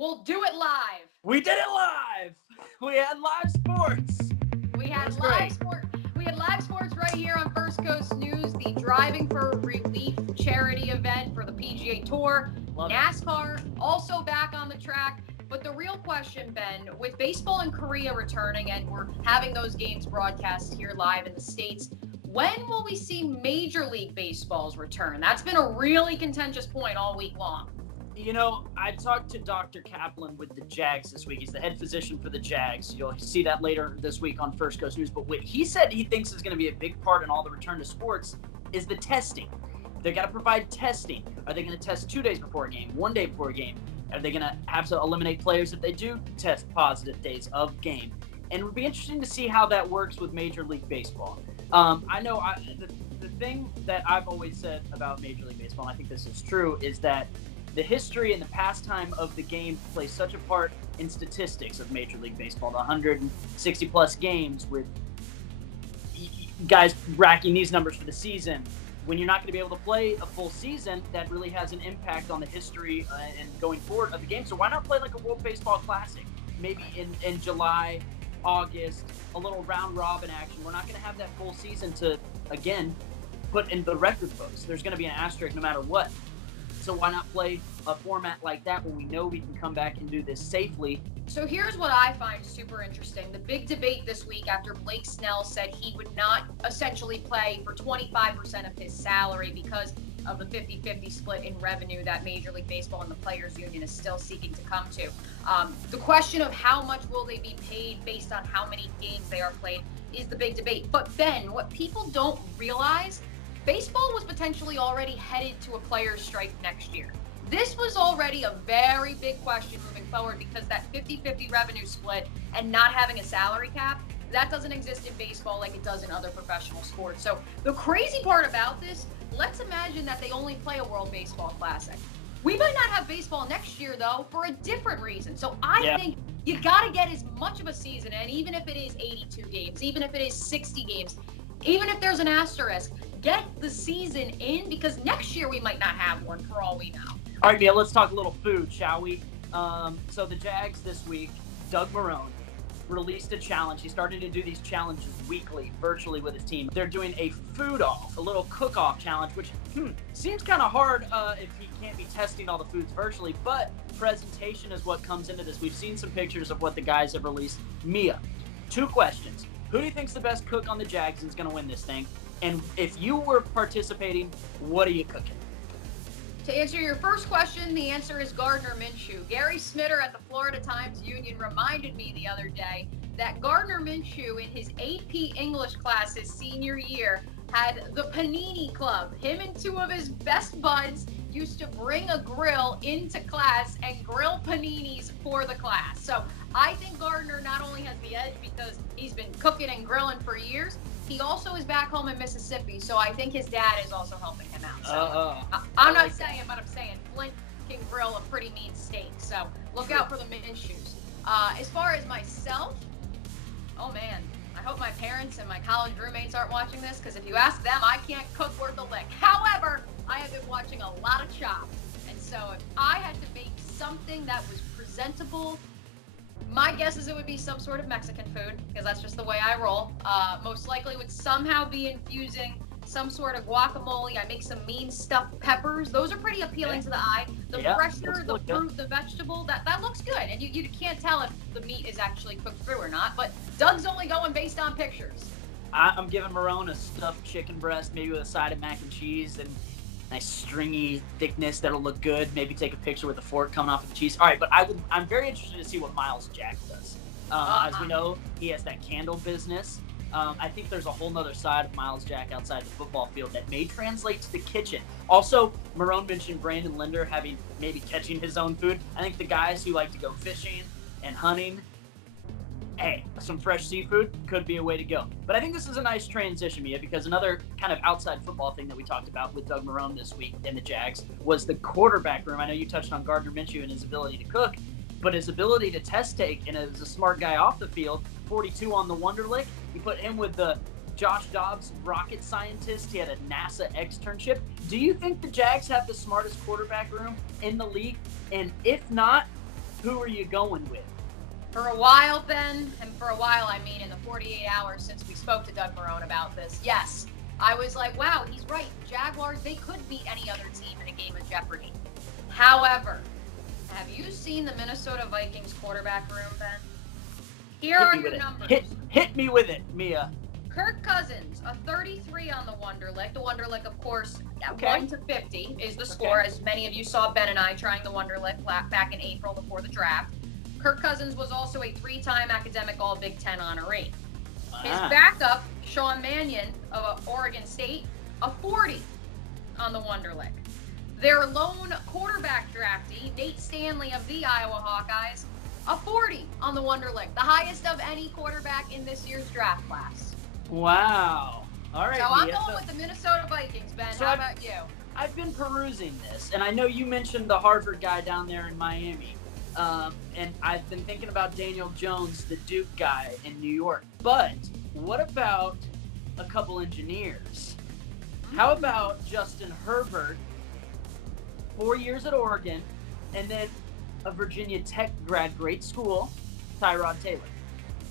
We'll do it live. We did it live. We had live sports. We had That's live great. sport. We had live sports right here on First Coast News, the Driving for Relief charity event for the PGA Tour. Love it. NASCAR also back on the track. But the real question, Ben, with baseball in Korea returning and we're having those games broadcast here live in the States, when will we see Major League Baseball's return? That's been a really contentious point all week long. You know, I talked to Dr. Kaplan with the Jags this week. He's the head physician for the Jags. You'll see that later this week on First Coast News. But what he said he thinks is going to be a big part in all the return to sports is the testing. They've got to provide testing. Are they going to test 2 days before a game, 1 day before a game? Are they going to have to eliminate players if they do test positive days of game? And it would be interesting to see how that works with Major League Baseball. I know the thing that I've always said about Major League Baseball, and I think this is true, is that the history and the pastime of the game plays such a part in statistics of Major League Baseball. The 160-plus games with guys racking these numbers for the season. When you're not going to be able to play a full season, that really has an impact on the history and going forward of the game. So why not play like a World Baseball Classic? Maybe in July, August, a little round-robin action. We're not going to have that full season to, again, put in the record books. There's going to be an asterisk no matter what. So why not play a format like that when we know we can come back and do this safely? So here's what I find super interesting. The big debate this week after Blake Snell said he would not essentially play for 25% of his salary because of the 50-50 split in revenue that Major League Baseball and the Players Union is still seeking to come to. The question of how much will they be paid based on how many games they are played is the big debate. But Ben, what people don't realize, baseball was potentially already headed to a players' strike next year. This was already a very big question moving forward because that 50-50 revenue split and not having a salary cap, that doesn't exist in baseball like it does in other professional sports. So the crazy part about this, let's imagine that they only play a World Baseball Classic. We might not have baseball next year, though, for a different reason. So I think you got to get as much of a season in, even if it is 82 games, even if it is 60 games, even if there's an asterisk, get the season in because next year we might not have one for all we know. All right, Mia, let's talk a little food, shall we? So the Jags this week, Doug Marrone, released a challenge. He started to do these challenges weekly, virtually with his team. They're doing a food-off, a little cook-off challenge, which seems kind of hard if he can't be testing all the foods virtually, but presentation is what comes into this. We've seen some pictures of what the guys have released. Mia, 2 questions. Who do you think's the best cook on the Jags and is going to win this thing? And if you were participating, what are you cooking? To answer your first question, the answer is Gardner Minshew. Gary Smitter at the Florida Times-Union reminded me the other day that Gardner Minshew in his AP English class his senior year had the Panini Club. Him and 2 of his best buds used to bring a grill into class and grill paninis for the class. So I think Gardner not only has the edge because he's been cooking and grilling for years, he also is back home in Mississippi, so I think his dad is also helping him out. So I'm not saying, but I'm saying Flint can grill a pretty mean steak. So look out for the Minshews. As far as myself, oh man, I hope my parents and my college roommates aren't watching this because if you ask them, I can't cook worth a lick. However, I have been watching a lot of Chopped, and so if I had to make something that was presentable, my guess is it would be some sort of Mexican food because that's just the way I roll. Most likely would somehow be infusing some sort of guacamole. I make some mean stuffed peppers. Those are pretty appealing to the eye. The fresher, the fruit, the vegetable, that looks good. And you can't tell if the meat is actually cooked through or not. But Doug's only going based on pictures. I'm giving Marrone a stuffed chicken breast, maybe with a side of mac and cheese and nice stringy thickness that'll look good. Maybe take a picture with the fork coming off of the cheese. All right, but I'm very interested to see what Miles Jack does. As we know, he has that candle business. I think there's a whole nother side of Miles Jack outside the football field that may translate to the kitchen. Also, Marrone mentioned Brandon Linder maybe catching his own food. I think the guys who like to go fishing and hunting, hey, some fresh seafood could be a way to go. But I think this is a nice transition, Mia, because another kind of outside football thing that we talked about with Doug Marrone this week in the Jags was the quarterback room. I know you touched on Gardner Minshew and his ability to cook, but his ability to test take, and as a smart guy off the field, 42 on the Wonderlic. You put him with the Josh Dobbs rocket scientist. He had a NASA externship. Do you think the Jags have the smartest quarterback room in the league? And if not, who are you going with? For a while, Ben, and for a while I mean in the 48 hours since we spoke to Doug Marrone about this, yes, I was like, wow, he's right. The Jaguars, they could beat any other team in a game of Jeopardy. However, have you seen the Minnesota Vikings quarterback room, Ben? Here are your numbers. Hit me with it, Mia. Kirk Cousins, a 33 on the Wonderlic. The Wonderlic, of course, at 1 to 50 is the score, as many of you saw Ben and I trying the Wonderlic back in April before the draft. Kirk Cousins was also a 3-time academic All-Big Ten honoree. His backup, Sean Mannion of Oregon State, a 40 on the Wonderlic. Their lone quarterback draftee, Nate Stanley of the Iowa Hawkeyes, a 40 on the Wonderlic, the highest of any quarterback in this year's draft class. Wow. All right. So I'm going with the Minnesota Vikings, Ben. How about you? I've been perusing this, and I know you mentioned the Harvard guy down there in Miami. And I've been thinking about Daniel Jones, the Duke guy in New York. But what about a couple engineers? How about Justin Herbert, 4 years at Oregon, and then a Virginia Tech grad, great school, Tyrod Taylor.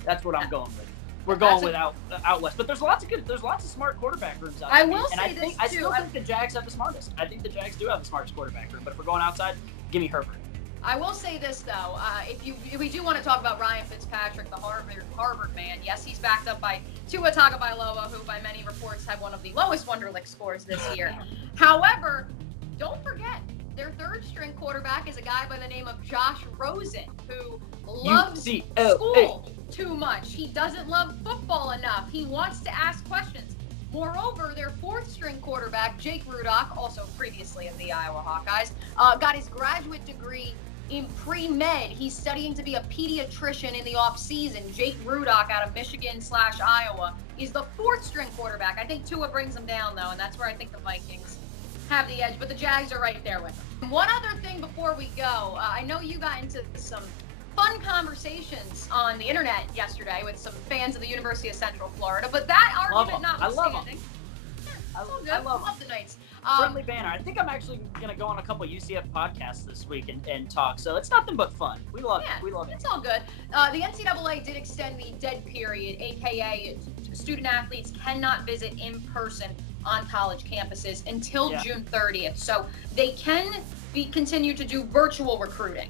That's what I'm going with. We're going with out west, but there's lots of smart quarterback rooms out there. I will say this too. I still think the Jags have the smartest. I think the Jags do have the smartest quarterback room. But if we're going outside, give me Herbert. I will say this though, if we do want to talk about Ryan Fitzpatrick, the Harvard man, yes, he's backed up by Tua Tagovailoa, who by many reports had one of the lowest Wonderlic scores this year. However, don't forget, their third-string quarterback is a guy by the name of Josh Rosen, who loves school too much. He doesn't love football enough. He wants to ask questions. Moreover, their fourth-string quarterback, Jake Rudock, also previously of the Iowa Hawkeyes, got his graduate degree in pre-med. He's studying to be a pediatrician in the off-season. Jake Rudock out of Michigan/Iowa is the fourth-string quarterback. I think Tua brings him down, though, and that's where I think the Vikings have the edge, but the Jags are right there with them. One other thing before we go, I know you got into some fun conversations on the internet yesterday with some fans of the University of Central Florida, but that argument notwithstanding, I love the Knights. Friendly banner. I think I'm actually going to go on a couple UCF podcasts this week and talk, so it's nothing but fun. We love it. We love it. It's all good. The NCAA did extend the dead period, aka student athletes cannot visit in person on college campuses until June 30th. So they can continue to do virtual recruiting.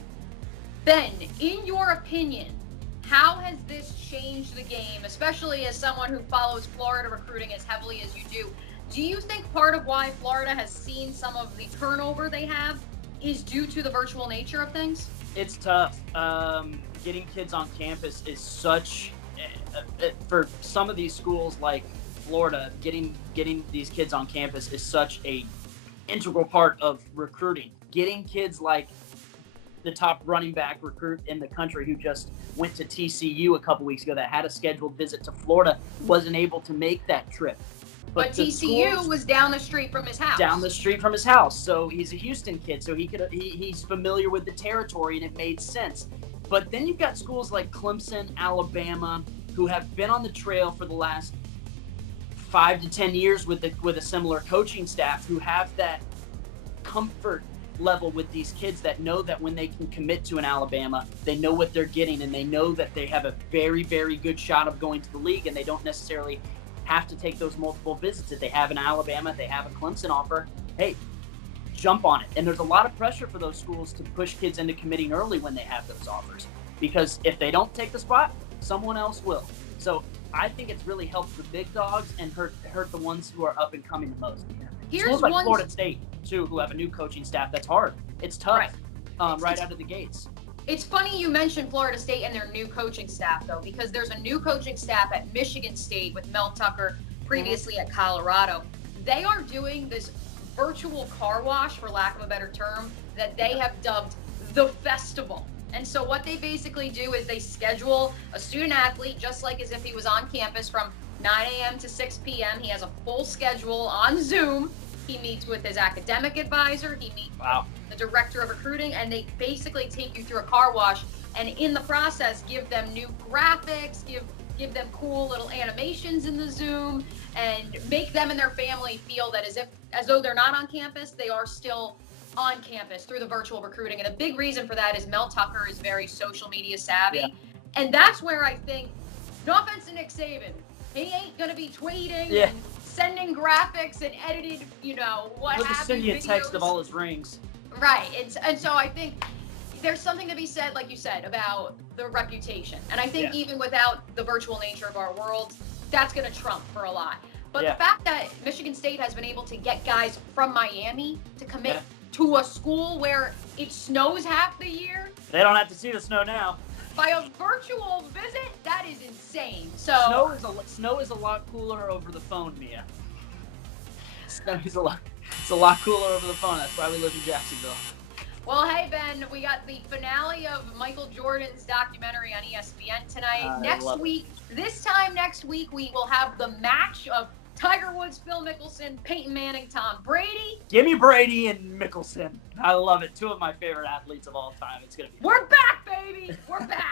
Ben, in your opinion, how has this changed the game, especially as someone who follows Florida recruiting as heavily as you do? Do you think part of why Florida has seen some of the turnover they have is due to the virtual nature of things? It's tough. Getting kids on campus is such, for some of these schools like Florida, getting these kids on campus is such a integral part of recruiting. Getting kids like the top running back recruit in the country who just went to TCU a couple weeks ago that had a scheduled visit to Florida wasn't able to make that trip. But TCU was down the street from his house. Down the street from his house. So he's a Houston kid, so he's familiar with the territory, and it made sense. But then you've got schools like Clemson, Alabama, who have been on the trail for the last 5 to 10 years with a similar coaching staff, who have that comfort level with these kids that know that when they can commit to an Alabama, they know what they're getting, and they know that they have a very, very good shot of going to the league, and they don't necessarily have to take those multiple visits. If they have an Alabama, if they have a Clemson offer, hey, jump on it. And there's a lot of pressure for those schools to push kids into committing early when they have those offers, because if they don't take the spot, someone else will. So I think it's really helped the big dogs and hurt the ones who are up and coming the most. Schools like Florida State too, who have a new coaching staff, that's hard. It's tough, right out of the gates. It's funny you mentioned Florida State and their new coaching staff, though, because there's a new coaching staff at Michigan State with Mel Tucker, previously at Colorado. They are doing this virtual car wash, for lack of a better term, that they have dubbed the Festival. And so what they basically do is they schedule a student athlete just like as if he was on campus from 9 a.m. to 6 p.m. He has a full schedule on Zoom. He meets with his academic advisor. He meets with the director of recruiting, and they basically take you through a car wash, and in the process give them new graphics, give them cool little animations in the Zoom, and make them and their family feel that as though they're not on campus, they are still on campus through the virtual recruiting. And a big reason for that is Mel Tucker is very social media savvy. Yeah. And that's where I think, no offense to Nick Saban, he ain't going to be tweeting and sending graphics and edited, what He'll have just send you a videos. text of all his rings. Right. And so I think there's something to be said, like you said, about the reputation. And I think even without the virtual nature of our world, that's going to trump for a lot. But the fact that Michigan State has been able to get guys from Miami to commit to a school where it snows half the year. They don't have to see the snow now. By a virtual visit, that is insane. So snow is a lot cooler over the phone, Mia. Snow is it's a lot cooler over the phone. That's why we live in Jacksonville. Well, hey, Ben, we got the finale of Michael Jordan's documentary on ESPN tonight. This time next week, we will have the match of Tiger Woods, Phil Mickelson, Peyton Manning, Tom Brady. Give me Brady and Mickelson. I love it. Two of my favorite athletes of all time. It's going to be We're back, baby. We're back.